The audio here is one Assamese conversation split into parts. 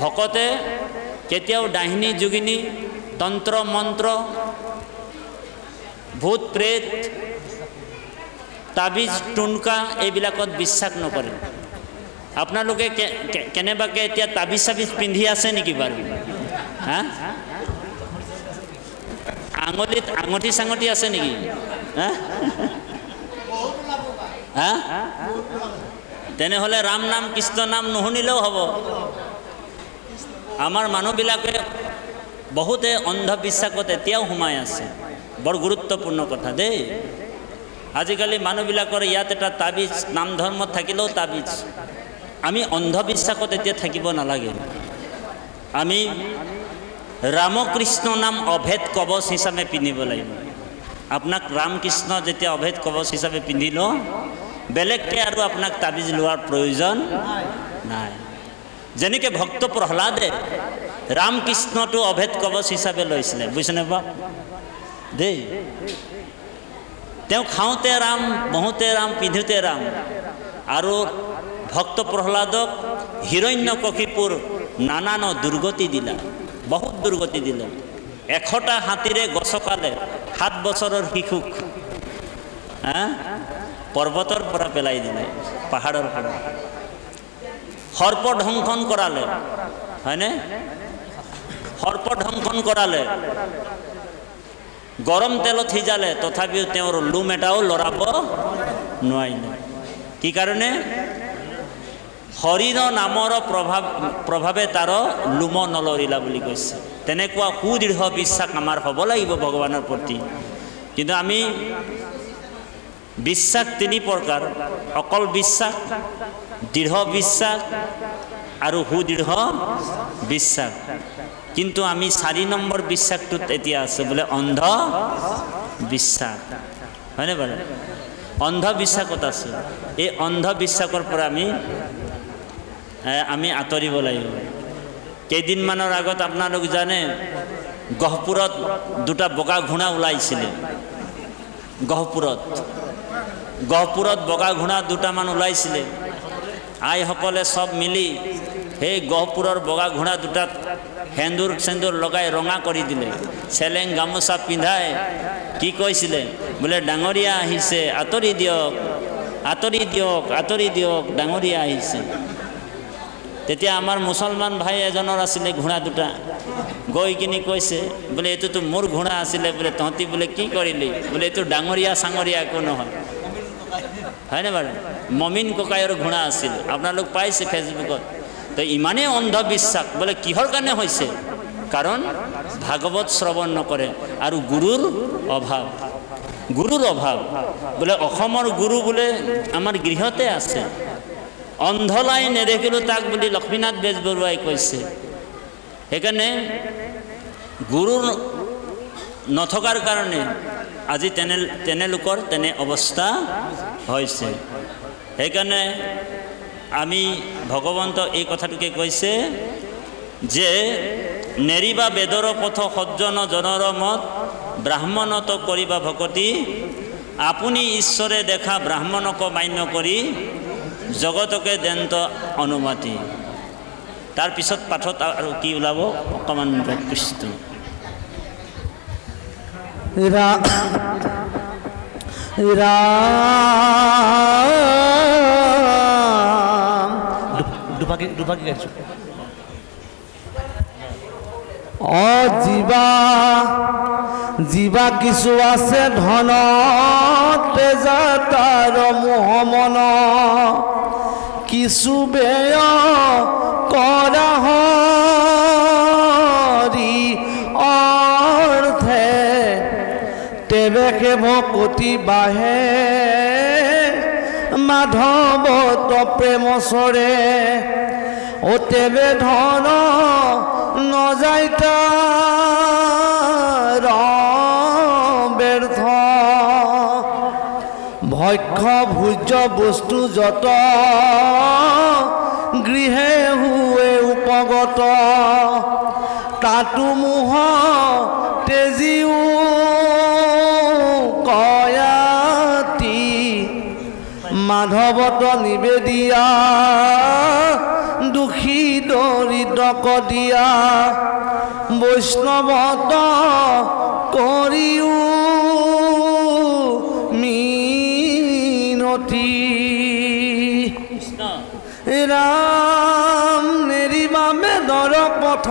ভকতে কেতিয়াও ডাহিনী যোগিনী তন্ত্ৰ মন্ত্ৰ ভূত প্ৰেত তাবিজ টুনকা এইবিলাকত বিশ্বাস নকৰে। আপোনালোকে কেনেবাকে এতিয়া তাবিজ চাবিজ পিন্ধি আছে নেকি বাৰু? হা, আঙুলিত আঙুঠি চাঙুঠি আছে নেকি? হা হা, তেনেহ'লে ৰাম নাম কৃষ্ণ নাম নুশুনিলেও হ'ব। আমাৰ মানুহবিলাকে বহুতে অন্ধবিশ্বাসত এতিয়াও সোমাই আছে। বৰ গুৰুত্বপূৰ্ণ কথা দেই। আজিকালি মানুহবিলাকৰ ইয়াত এটা তাবিজ, নাম ধৰ্মত থাকিলেও তাবিজ। আমি অন্ধবিশ্বাসত এতিয়া থাকিব নালাগে। আমি ৰামকৃষ্ণ নাম অভেদ কবচ হিচাপে পিন্ধিব লাগিব। আপোনাক ৰামকৃষ্ণ যেতিয়া অভেদ কবচ হিচাপে পিন্ধিল, বেলেগকৈ আৰু আপোনাক তাবিজ লোৱাৰ প্ৰয়োজন নাই। যেনেকৈ ভক্ত প্ৰহ্লাদে ৰামকৃষ্ণটো অভেদ কবচ হিচাপে লৈছিলে, বুজিছেনে বা দেই। তেওঁ খাওঁতে ৰাম, বহোঁতে ৰাম, পিন্ধোতে ৰাম। আৰু ভক্ত প্ৰহ্লাদক হিৰণ্যকশিপুৰ নানান দুৰ্গতি দিলা, বহুত দুৰ্গতি দিলে। 100টা হাতীৰে গছকালে 7 বছৰৰ শিশুক পৰ্বতৰ পৰা পেলাই দিলে, পাহাৰৰ পৰা। সৰ্প ধ্বংসন কৰালে, হয়নে? সৰ্প ধ্বংসন কৰালে, গৰম তেলত সিজালে, তথাপিও তেওঁৰ লোম এটাও লৰাব নোৱাৰিলে। কি কাৰণে? হৰিৰ নামৰ প্ৰভাৱে তাৰ লোম নলৰিলা বুলি কৈছে। তেনেকুৱা সুদৃঢ় বিশ্বাস আমাৰ হ'ব লাগিব ভগৱানৰ প্ৰতি। কিন্তু আমি বিশ্বাস 3 প্ৰকাৰ, অকল বিশ্বাস, দৃঢ় বিশ্বাস আৰু সুদৃঢ় বিশ্বাস। কিন্তু আমি 4 নম্বৰ বিশ্বাসটোত এতিয়া আছোঁ, বোলে অন্ধ বিশ্বাস, হয়নে বাৰু? অন্ধবিশ্বাসত আছোঁ। এই অন্ধবিশ্বাসৰ পৰা আমি আঁতৰিব লাগিব। কেইদিনমানৰ আগত আপোনালোক জানে, গহপুৰত 2টা বগা ঘোঁৰা ওলাইছিলে। গহপুৰত বগা ঘোঁৰা 2টামান ওলাইছিলে। আইসকলে চব মিলি সেই গহপুৰৰ বগা ঘোঁৰা 2টাক সেন্দুৰ চেন্দুৰ লগাই ৰঙা কৰি দিলে। চেলেং গামোচা পিন্ধাই কি কৈছিলে? বোলে ডাঙৰীয়া আহিছে, আঁতৰি দিয়ক, আঁতৰি দিয়ক, আঁতৰি দিয়ক, ডাঙৰীয়া আহিছে। তেতিয়া আমাৰ মুছলমান ভাই এজনৰ আছিলে ঘোঁৰা 2টা, গৈ কিনি কৈছে, বোলে এইটোতো মোৰ ঘোঁৰা আছিলে, বোলে তহঁতি বোলে কি কৰিলি? বোলে এইটো ডাঙৰীয়া চাঙৰীয়া একো নহয়, হয়নে বাৰু? মমিন ককাইৰ ঘোঁৰা আছিল, আপোনালোক পাইছে ফেচবুকত। তো ইমানেই অন্ধবিশ্বাস। বোলে কিহৰ কাৰণে হৈছে? কাৰণ ভাগৱত শ্ৰৱণ নকৰে আৰু গুৰুৰ অভাৱ। গুৰুৰ অভাৱ। বোলে অসমৰ গুৰু বোলে আমাৰ গৃহতে আছে। অন্ধলাই নেদেখিলোঁ তাক বুলি লক্ষ্মীনাথ বেজবৰুৱাই কৈছে। সেইকাৰণে গুৰু নথকাৰ কাৰণে আজি তেনেলোকৰ তেনে অৱস্থা হৈছে। সেইকাৰণে আমি ভগৱন্ত এই কথাটোকে কৈছে যে নেৰিবা বেদৰ পথ সজ্জন জনৰ মত, ব্ৰাহ্মণত কৰিবা ভকতি, আপুনি ঈশ্বৰে দেখা ব্ৰাহ্মণক মান্য কৰি, জগতকে দেন্ত অনুমতি। তাৰ পিছত পাঠত আৰু কি ওলাব অকণমান কৃষ্ণ দুভাগী গাইছোঁ। জীৱা কিছু আছে ধন তেজা তাৰ মোহমন, কিছু বেয় কৰা হৰি অৰ্থে, তেৱেকে ভকতি বাঢ়ে মাধৱত প্ৰেমচৰে, ও তেৱে ধন নযায় তাৰ ব্যৰ্থ, ভক্ষ ভোজ্য বস্তু যত গৃহে হুৱে উপগত, তাতো মোহ তেজিও কয়াতি, মাধৱত নিবেদিয়া দুখী দৰিদ্ৰ দিয়া বৈষ্ণৱত কৰিও মিনতি ৰাম নেৰিবা বেদৰ পথ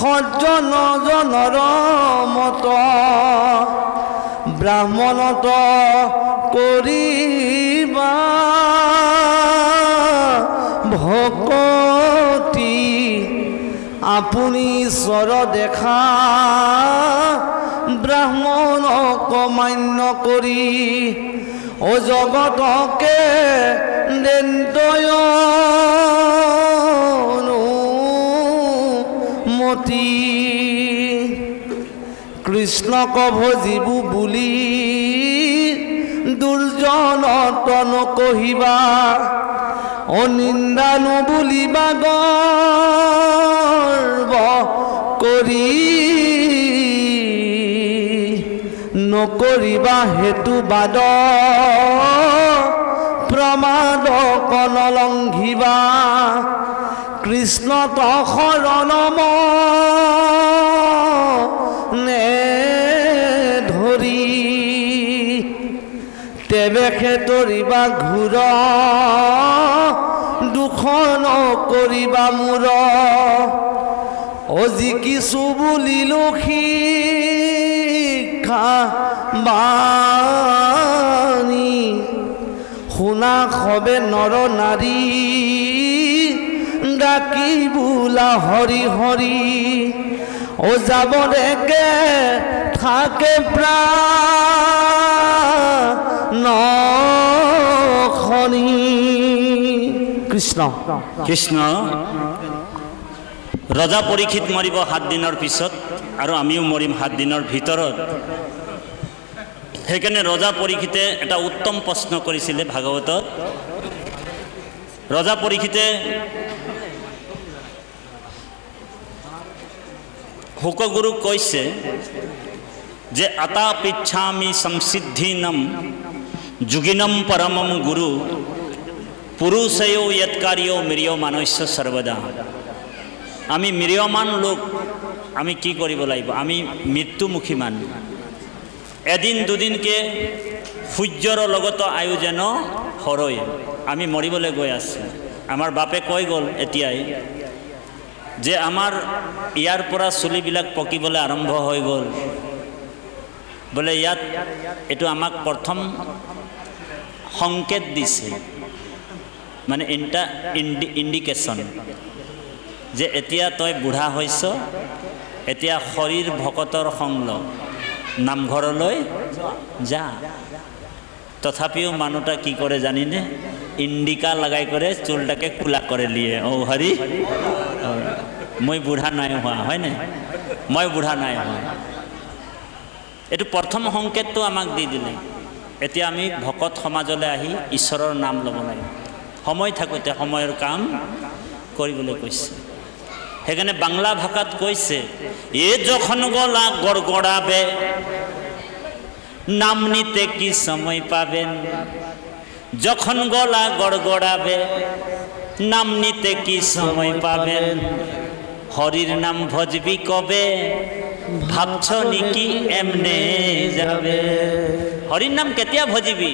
সজ্জন জনৰ মত ব্ৰাহ্মণত কৰিবা ভকতি আপুনি ঈশ্বৰ দেখা ব্ৰাহ্মণক মান্য কৰি ও জগতকে মতি কৃষ্ণক ভজিবু বুলি দুৰ্জনত নকহিবা অনিন্দা নুবুলিবা গৰ্ব কৰি নকৰিবা হেতু বাদ প্ৰমাদ নলংঘিবা কৃষ্ণত শৰণম নে ধৰি তেবেখে তৰিবা ঘূৰ দুখন কৰিবা মূৰ অজি কিছু বুলিলো শিক্ষা বাণী শুনা সবে নৰ নাৰী ডাকি বোলা হৰি হৰি ও যাব দেকে থাকে প্ৰাণ খনি কৃষ্ণ কৃষ্ণ ৰজা পৰীক্ষিত মৰিব 7 দিনৰ পিছত আৰু আমিও মৰিম 7 দিনৰ ভিতৰত সেইকাৰণে ৰজা পৰীক্ষিতে এটা উত্তম প্ৰশ্ন কৰিছিলে ভাগৱতত ৰজা পৰীক্ষিতে হুকগুৰুক কৈছে যে আতা পিচ্ছামি সংসিদ্ধিনম যোগিনম পৰমম গুৰু পুৰুষয়ো ইয়ৎকাৰ্যো মিৰিয়মানস্য সৰ্বদা আমি মিৰিয়মান লোক আমি কি কৰিব লাগিব আমি মৃত্যুমুখী মানুহ এদিন দুদিনকে সূৰ্যৰ লগত আয়োজন হৰয় আমি মৰিবলৈ গৈ আছোঁ আমাৰ বাপে কৈ গ'ল এতিয়াই যে আমাৰ ইয়াৰ পৰা চুলিবিলাক পকিবলৈ আৰম্ভ হৈ গ'ল বোলে ইয়াত এইটো আমাক প্ৰথম সংকেত দিছে মানে ইণ্ডিকেশ্যন যে এতিয়া তই বুঢ়া হৈছ এতিয়া শৰীৰ ভকতৰ সংগ নামঘৰলৈ যা তথাপিও মানুহটা কি কৰে জানিনে ইণ্ডিকা লগাই কৰে চুলটাকে কোলা কৰে লিয়ে ও হৰি মই বুঢ়া নাই হোৱা হয় না মই বুঢ়া নাই হোৱা এটো প্ৰথম সংকেতটো আমাক দি দিলে এতিয়া আমি ভকত সমাজলৈ আহি ঈশ্বৰৰ নাম ল'ব লাগে সময় থাকোতে সময়ৰ কাম কৰিবলৈ কৈছে সেইকাৰণে বাংলা ভাষাত কৈছে এ যখন গলা গড়গড়াবে নাম নিতে কি সময় পাবেন যখন গলা গড়গড়াবে নাম নিতে কি সময় পাবেন হরির নাম ভজবি কবে ভাবছ নিকি এমনে যাবে হরির নাম কেতিয়া ভজিবি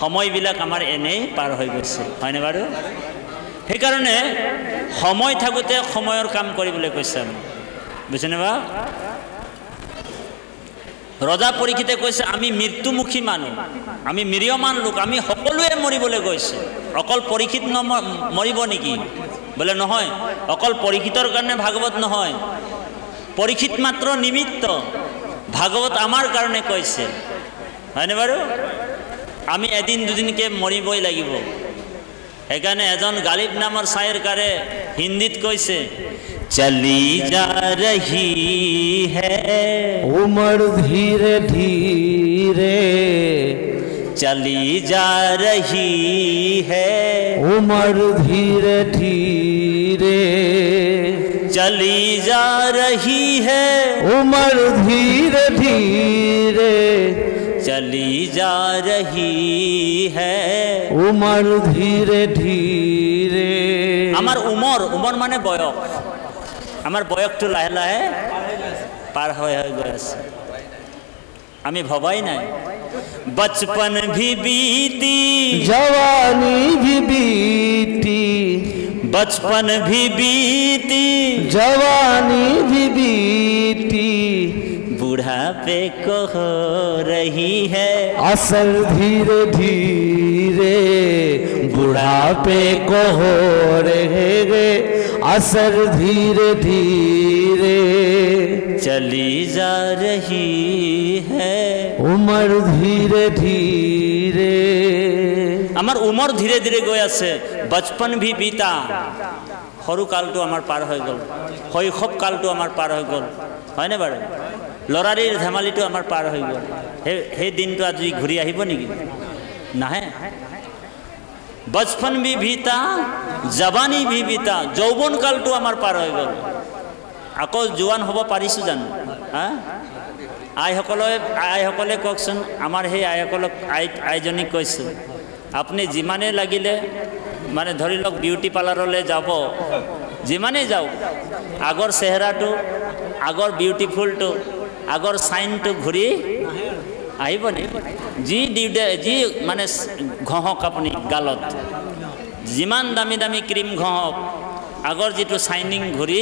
সময়বিলাক আমাৰ এনেই পাৰ হৈ গৈছে হয়নে বাৰু সেইকাৰণে সময় থাকোতে সময়ৰ কাম কৰিবলৈ কৈছে বুজিছেনে বা ৰজা পৰীক্ষিতে কৈছে আমি মৃত্যুমুখী মানুহ আমি মিৰিয়মান লোক আমি সকলোৱে মৰিবলৈ গৈছে অকল পৰীক্ষিত মৰিব নেকি বলে নহয় অকল পৰীক্ষিতৰ কাৰণে ভাগৱত নহয় পৰীক্ষিত মাত্ৰ নিমিত্ত ভাগৱত আমাৰ কাৰণে কৈছে হয়নে বাৰু আমি এদিন দুদিনকে মৰিবই লাগিব সেইকাৰণে এজন গালিব নামৰ শায়ৰকাৰে হিন্দীত কৈছে चली जा रही है उम्र धीरे धीरे चली जा रही है उम्र धीरे धीरे चली जा रही है उम्र धीरे धीरे चली जा रही है उम्र धीरे धीरे আমার উমর উমৰ মানে বয়স আমাৰ বয়সটো লাহে লাহে পাৰ হৈ গৈ আছে আমি ভবাই নাই बचपन भी बीती जवानी भी बीती बचपन भी बीती जवानी भी बीती बुढ़ापे को हो रही है असर धीरे धीरे बुढ़ापे को हो रहे असर धीरे धीरे चली जा रही है उम्र धीरे धीरे आमार उम्र धीरे धीरे गई आछे बचपन भी बीता सरू कालटो आमार पार हो गल शैशव कालटो आमार पार हो गल हयने बारे लरारीर धेमालिटो आमार पार हो गल हे दिनटो आज घूरी आहिब नेকি नाहे बचपन भी बीता जवानी भी बीता यौवन कालटो आमार पार हो गल आको जुवान हब पारिछु जानो हाँ आईসকলে কওকচোন আমার সেই আইসকলক আইজনীক কৈছো আপনি যিমানে লাগিলে মানে ধৰি লওক বিউটি পাৰ্লাৰলৈ যাব যিমানে যাও আগৰ চেহাৰাটো আগৰ বিউটিফুলটো আগৰ সাইনটো ঘূৰি আহিব নি যি মানে ঘহক আপুনি গালত যিমান দামী দামী ক্ৰীম ঘহক আগৰ যিটো সাইনিং ঘূৰি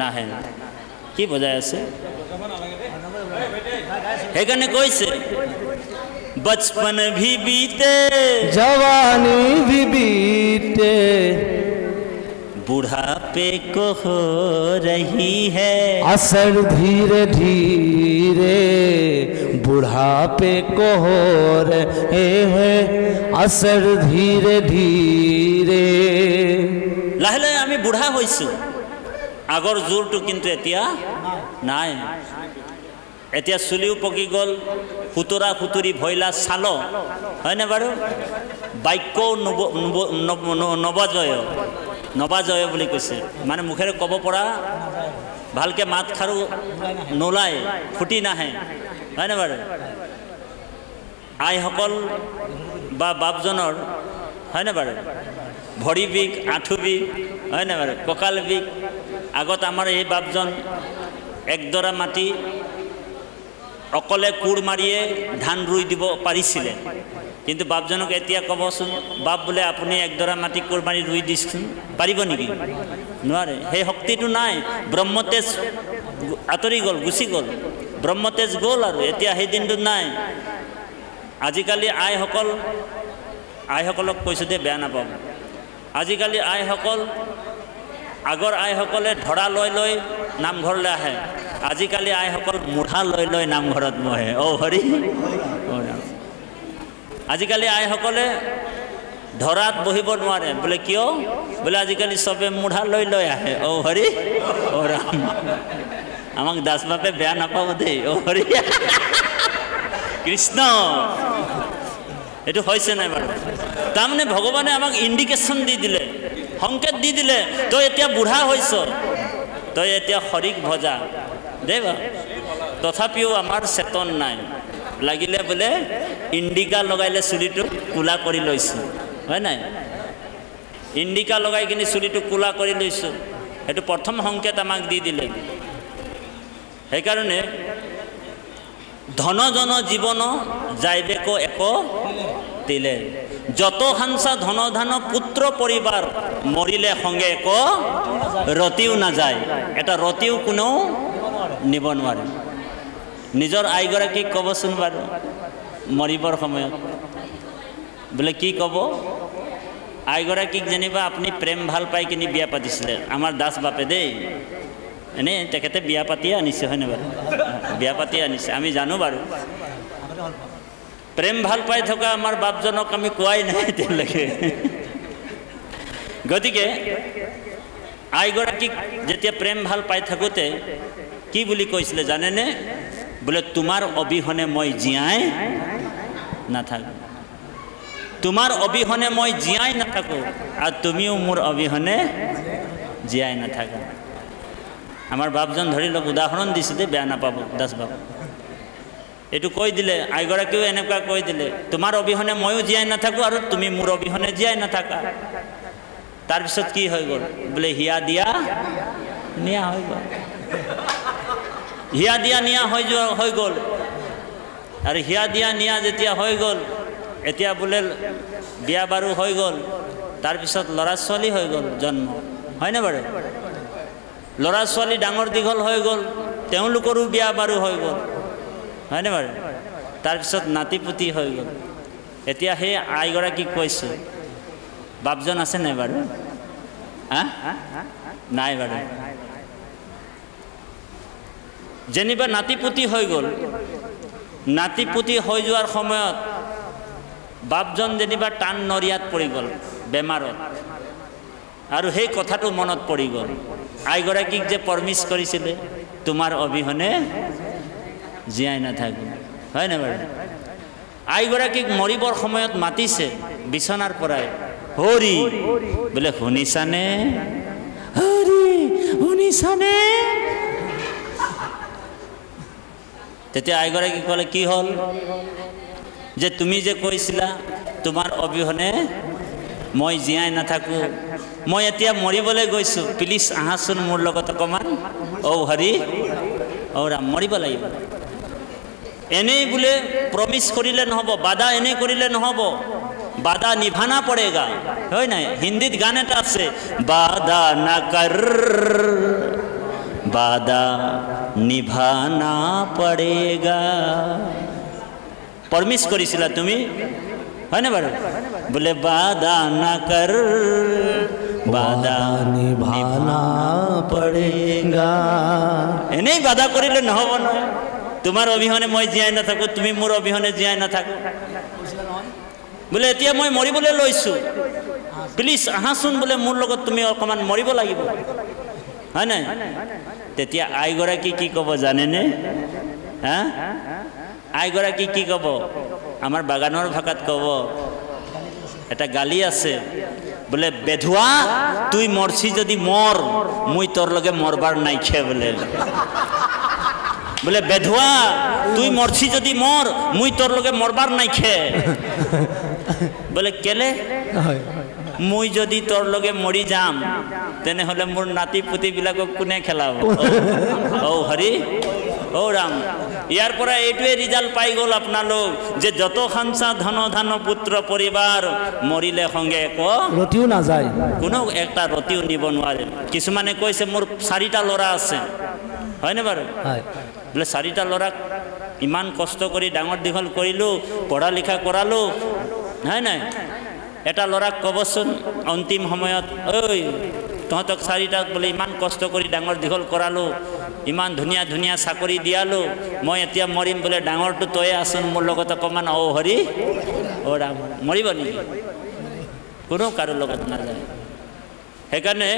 নাহে কি বুজাই আছে हेगने कोइसे बचपन भी बीते जवानी भी बीते बुढ़ापे को हो रही है असर धीरे धीरे बुढ़ापे को हो रहे हैं असर धीरे धीरे लाहे लाहे आमी बुढ़ा होइछु आगर जोरटो किन्तु एतिया नाय एतिया चुलिও पकी गल खुतरा खुतुरी भयला साल हयने बारू बाक्य नवजय नवजय বুলি কৈছে মানে মুখেৰে কব পৰা ভালকে মাত খাৰু নোলায় ফুটি নাহে হয়নে বাৰু আইসকল বা বাপজনৰ হয়নে বাৰু ভৰি বিক আঁঠু বিক হয়নে বাৰু কঁকাল বিক আগত আমাৰ এই বাপজন একদৰা মাটি অকলে কুৰ মাৰিয়ে ধান ৰুই দিব পাৰিছিলে কিন্তু বাপজনক এতিয়া কবচোন বাপ বোলে আপুনি একদৰা মাটি কুৰ মাৰি ৰুই দিছচোন পাৰিব নেকি নোৱাৰে সেই শক্তিটো নাই ব্ৰহ্মতেজ আতৰি গল গুচি গল ব্ৰহ্মতেজ গল আৰু এতিয়া সেই দিনটো নাই আজিকালি আইসকলক কৈছো দে বেয়া নাপাব আজিকালি আইসকল আগৰ আইসকলে ধৰা লৈ লৈ নামঘৰলৈ আহে আজিকালি আইসকল মুঠা লৈ লৈ নামঘৰত বহে অ হৰি আজিকালি আইসকলে ধৰাত বহিব নোৱাৰে বোলে কিয় বোলে আজিকালি সবে মুঠা লৈ লৈ আহে অ হৰি অ ৰাম আমাক দাস বাপে বেয়া নাপাব দেই অ হৰি কৃষ্ণ এটো হৈছে নাই বাৰু তাৰমানে ভগৱানে আমাক ইণ্ডিকেশ্যন দি দিলে সংকেত দি দিলে তই এতিয়া বুঢ়া হৈছ তই এতিয়া হৰিক ভজা দেবা তথাপিও আমাৰ চেতন নাই লাগিলে বোলে ইণ্ডিকা লগাইলে চুলিটো কুলা কৰি লৈছো হয় নাই ইণ্ডিকা লগাই কিনি চুলিটো কুলা কৰি লৈছো এটো প্ৰথম সংকেত আমাক দি দিলে সেইকাৰণে ধন জন জীবন যাইবেক এক দিলে যত হাংসা ধন ধান পুত্ৰ পৰিবাৰ মৰিলে সংগে এক ৰতিও না যায় এটা ৰতিও কোনো নিব নোৱাৰে নিজৰ আইগৰাকীক কবচোন বাৰু মৰিবৰ সময়ত বোলে কি কব আইগৰাকীক যেনিবা আপুনি প্ৰেম ভাল পাই কিনি বিয়া পাতিছিলে আমাৰ দাস বাপে দেই এনে তেখেতে বিয়া পাতিয়ে আনিছে হয়নে বাৰু বিয়া পাতিয়ে আনিছে আমি জানো বাৰু প্ৰেম ভাল পাই থকা আমাৰ বাপজনক আমি কোৱাই নাই এতিয়ালৈকে গতিকে আইগৰাকীক যেতিয়া প্ৰেম ভাল পাই থাকোঁতে কি বুলি কৈছিলে জানেনে বোলে তোমাৰ অবিহনে মই জীয়াই নাথাকো তোমাৰ অবিহনে মই জীয়াই নাথাকো আৰু তুমিও মোৰ অবিহনে জীয়াই নাথাকা আমাৰ বাপজন ধৰি লওক উদাহৰণ দিছে দে বেয়া নাপাব দাস বাবু এটু কৈ দিলে আইগৰাকীও এনেকুৱা কৈ দিলে তোমাৰ অবিহনে ময়ো জীয়াই নাথাকো আৰু তুমি মোৰ অবিহনে জীয়াই নাথাকা তাৰপিছত কি হৈ গ'ল বোলে হিয়া দিয়া নিয়া হৈ গ'ল হিয়া দিয়া নিয়া হৈ গ'ল আৰু হিয়া দিয়া নিয়া যেতিয়া হৈ গ'ল এতিয়া বোলে বিয়া বাৰু হৈ গ'ল তাৰপিছত ল'ৰা ছোৱালী হৈ গ'ল জন্ম হয়নে বাৰু ল'ৰা ছোৱালী ডাঙৰ দীঘল হৈ গ'ল তেওঁলোকৰো বিয়া বাৰু হৈ গ'ল হয়নে বাৰু তাৰপিছত নাতি পুতি হৈ গ'ল এতিয়া সেই আইগৰাকীক কৈছোঁ বাপজন আছে নাই বাৰু নাই বাৰু যেনিবা নাতি পুতি হৈ গ'ল নাতি পুতি হৈ যোৱাৰ সময়ত বাপজন যেনিবা টান নৰিয়াত পৰি গ'ল বেমাৰত আৰু সেই কথাটো মনত পৰি গ'ল আইগৰাকীক যে প্ৰমিছ কৰিছিলে তোমাৰ অবিহনে জীয়াই নাথাকো হয়নে বাৰু আইগৰাকীক মৰিবৰ সময়ত মাতিছে বিছনাৰ পৰাই হৰি বোলে শুনিছানে হৰি শুনিছানে তেতিয়া আইগৰাকী ক'লে কি হ'ল যে তুমি যে কৈছিলা তোমাৰ অবিহনে মই জীয়াই নাথাকো মই এতিয়া মৰিবলৈ গৈছোঁ প্লিজ আহাচোন মোৰ লগত অকণমান হৰি ৰাম মৰিব লাগিব এনেই বোলে প্ৰমিছ কৰিলে নহ'ব বাধা এনেই কৰিলে নহ'ব বাধা নিভানা পড়েগা হয় নাই হিন্দীত গান এটা আছে বাধা না কর বাধা নিভানা পড়েগা প্ৰমিছ কৰিছিলা তুমি হয়নে বাৰু বোলে বাধা না কৰ বাধা নিভানা পড়েগা এনেই বাধা কৰিলে নহ'ব নহয় তোমাৰ অবিহনে মই জীয়াই নাথাকো তুমি মোৰ অবিহনে জীয়াই নাথাকো বোলে এতিয়া মই মৰিবলৈ লৈছোঁ প্লিজ আহাচোন বোলে মোৰ লগত তুমি অকণমান মৰিব লাগিব হয় নাই তেতিয়া আইগৰাকী কি ক'ব জানেনে আইগৰাকী কি ক'ব আমাৰ বাগানৰ ভাষাত ক'ব এটা গালি আছে বোলে বেধুৱা তুই মৰছি যদি মৰ মুই তোৰ লগে মৰবাৰ নাইখে বোলে বোলে বেধুৱা তুই মৰছি যদি মৰ মুই তোৰ লগে মৰবাৰ নাইখে বোলে কেলে মুই যদি তোৰ লগে মৰি যাম তেনেহ'লে মোৰ নাতি পুতিবিলাকক কোনে খেলাব হৰি ৰাম ইয়াৰ পৰা এইটোৱে ৰিজাল্ট পাই গ'ল আপোনালোক যে যত খানচা ধন ধান পুত্ৰ পৰিবাৰ মৰিলে সংগে ৰতিও নাযায় কোনো একটা ৰতিও নিব নোৱাৰে কিছুমানে কৈছে মোৰ 4টা ল'ৰা আছে হয়নে বাৰু বোলে 4টা ল'ৰাক ইমান কষ্ট কৰি ডাঙৰ দীঘল কৰিলোঁ পঢ়া লিখা কৰালোঁ হয় নাই এটা ল'ৰাক ক'বচোন অন্তিম সময়ত ঐ তহঁতক 4টাক বোলে ইমান কষ্ট কৰি ডাঙৰ দীঘল কৰালোঁ ইমান ধুনীয়া ধুনীয়া চাকৰি দিয়ালোঁ মই এতিয়া মৰিম বোলে ডাঙৰটো তয়ে আছোন মোৰ লগত অকণমান হৰি ৰাম মৰিব নেকি কোনো কাৰো লগত নাযায় সেইকাৰণে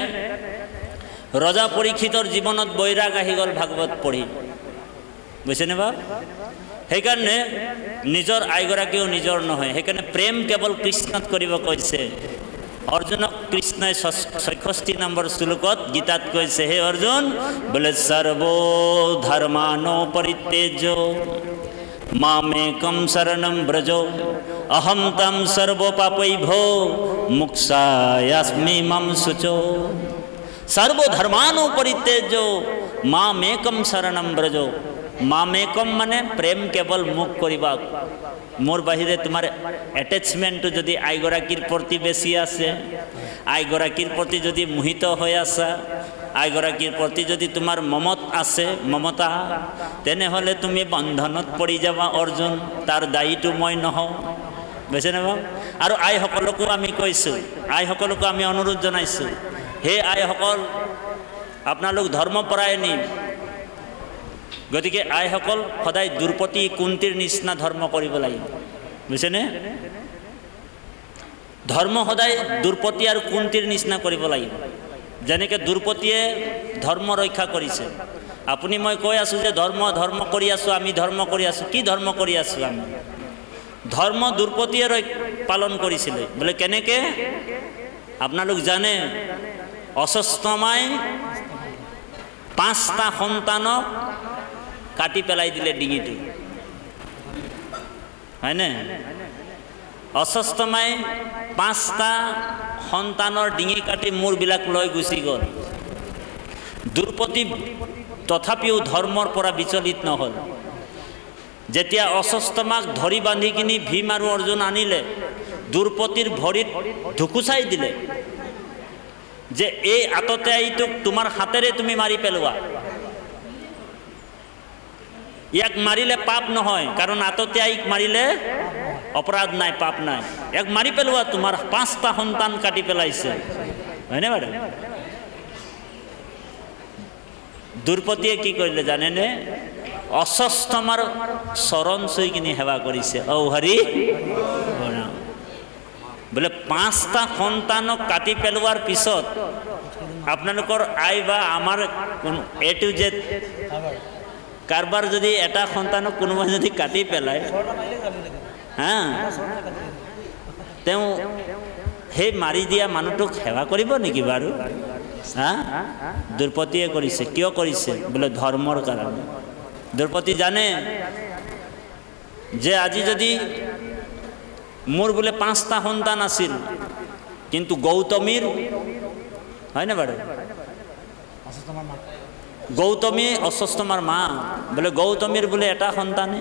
ৰজা পৰীক্ষিতৰ জীৱনত বৈৰাগ আহি গ'ল ভাগৱত পঢ়ি বুজিছেনে বা সেইকাৰণে নিজৰ আইগৰাকীও নিজৰ নহয় সেইকাৰণে প্ৰেম কেৱল কৃষ্ণত কৰিব কৈছে অৰ্জুনক কৃষ্ণই 66 নম্বৰ শ্লোকত গীতাত কৈছে হে অৰ্জুন বোলে সৰ্ব ধৰ্মানো পৰিত্যজ্য মামেকম শৰণম ব্ৰজ অহম তম সৰ্ব পাপৈভ্যো মুক্তায়াস্মি মম শুচো সর্ব ধর্মানো পরিত্যজ্য মামেকম শরণম ব্রজ মামেকম মানে প্রেম কেবল মুখ করিবা মোর বাহিরে তোমার অ্যাটাচমেন্ট যদি আইগৰাকীৰ প্ৰতি বেছি আছে আইগৰাকীৰ প্ৰতি যদি মোহিত হৈ আছা আইগৰাকীৰ প্ৰতি যদি তোমাৰ মমত আছে মমতা তেনেহলে তুমি বন্ধনত পৰি যাবা অৰ্জুন তাৰ দায়ীটো মই নহওঁ বুজিছেনে বাবু আৰু আইসকলকো আমি কৈছোঁ আইসকলকো আমি অনুৰোধ জনাইছোঁ হে আইসকল আপোনালোক ধৰ্মপৰায়ণী গতিকে আইসকল সদায় দুৰ্পতি কুন্তিৰ নিচিনা ধৰ্ম কৰিব লাগিব বুজিছেনে ধৰ্ম সদায় দুৰ্পতি আৰু কুন্তিৰ নিচিনা কৰিব লাগিব যেনেকৈ দুৰ্পতিয়ে ধৰ্ম ৰক্ষা কৰিছে আপুনি মই কৈ আছোঁ যে ধৰ্ম কৰি আছোঁ আমি ধৰ্ম কৰি আছোঁ কি ধৰ্ম কৰি আছোঁ আমি ধৰ্ম দুৰ্পতিয়ে পালন কৰিছিলে বোলে কেনেকৈ আপোনালোক জানে অশ্বত্থামাই 5টা সন্তানক কাটি পেলাই দিলে ডিঙিটো হয়নে অশ্বত্থামাই 5টা সন্তানৰ ডিঙি কাটি মূৰবিলাক লৈ গুচি গ'ল। দ্ৰুপদী তথাপিও ধৰ্মৰ পৰা বিচলিত নহ'ল। যেতিয়া অশ্বত্থামাক ধৰি বান্ধি কিনি ভীম আৰু অৰ্জুন আনিলে, দ্ৰুপদীৰ ভৰিত ঢুকুচাই দিলে যে এই আততে আইটোক তোমাৰ হাতেৰে তুমি মাৰি পেলোৱা। ইয়াক মাৰিলে পাপ নহয়, কাৰণ আততে আইক মাৰিলে অপৰাধ নাই, পাপ নাই। ইয়াক মাৰি পেলোৱা, তোমাৰ 5টা সন্তান কাটি পেলাইছে, হয়নে বাইদেউ? দ্ৰুপদীয়ে কি কৰিলে জানেনে? অশ্বত্থামাৰ চৰণ চুই কিনি সেৱা কৰিছে। ঔ হৰি বোলে 5টা সন্তানক কাটি পেলোৱাৰ পিছত আপোনালোকৰ আই বা আমাৰ এ টু জেড কাৰোবাৰ যদি এটা সন্তানক কোনোবাই যদি কাটি পেলায়, হা, তেওঁ সেই মাৰি দিয়া মানুহটোক সেৱা কৰিব নেকি বাৰু? হা, দ্ৰুপদীয়ে কৰিছে। কিয় কৰিছে? বোলে ধৰ্মৰ কাৰণে। দ্ৰুপদী জানে যে আজি যদি মোৰ বোলে 5টা সন্তান আছিল, কিন্তু গৌতমীৰ, হয়নে বাৰু? গৌতমী অশ্বত্থামাৰ মা, বোলে গৌতমীৰ বোলে এটা সন্তানে।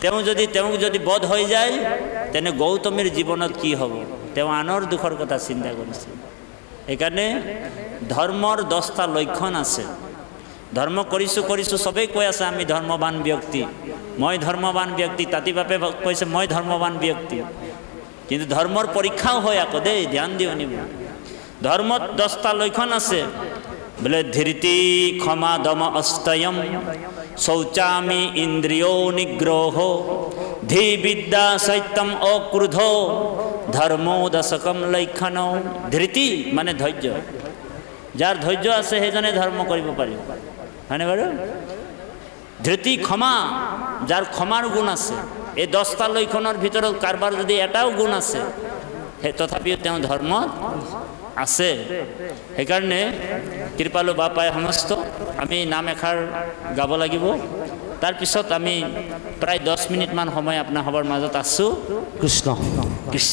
তেওঁক যদি বধ হৈ যায়, তেনে গৌতমীৰ জীৱনত কি হ'ব? তেওঁ আনৰ দুখৰ কথা চিন্তা কৰিছে। সেইকাৰণে ধৰ্মৰ 10টা লক্ষণ আছে। ধৰ্ম কৰিছোঁ চবেই কৈ আছে আমি ধৰ্মৱান ব্যক্তি, মই ধৰ্মৱান ব্যক্তি। তাঁতি বাপে কৈছে মই ধৰ্মৱান ব্যক্তি, কিন্তু ধৰ্মৰ পৰীক্ষাও হয় আকৌ দেই, ধ্যান দিও নিব। ধৰ্মত 10টা লক্ষণ আছে। বোলে ধৃতি ক্ষমা দম অস্তয়ম শৌচামি ইন্দ্রিয় নিগ্রহ ধী বিদ্যা সত্যম অক্রোধ ধর্মো দশকম লক্ষণ। ধৃতি মানে ধৈর্য, যার ধৈর্য আছে সেইজনে ধর্ম কৰিব পাৰিব, হয়নে বাৰু? ধৃতি ক্ষমা, যাৰ ক্ষমাৰ গুণ আছে। এই 10টা লক্ষণৰ ভিতৰত কাৰোবাৰ যদি এটাও গুণ আছে, সেই তথাপিও তেওঁ ধৰ্মত আছে। সেইকাৰণে কৃপালু বাপাই সমস্ত আমি নাম এষাৰ গাব লাগিব। তাৰপিছত আমি প্ৰায় 10 মিনিটমান সময় আপোনাৰ সবৰ মাজত আছোঁ। কৃষ্ণ কৃষ্ণ।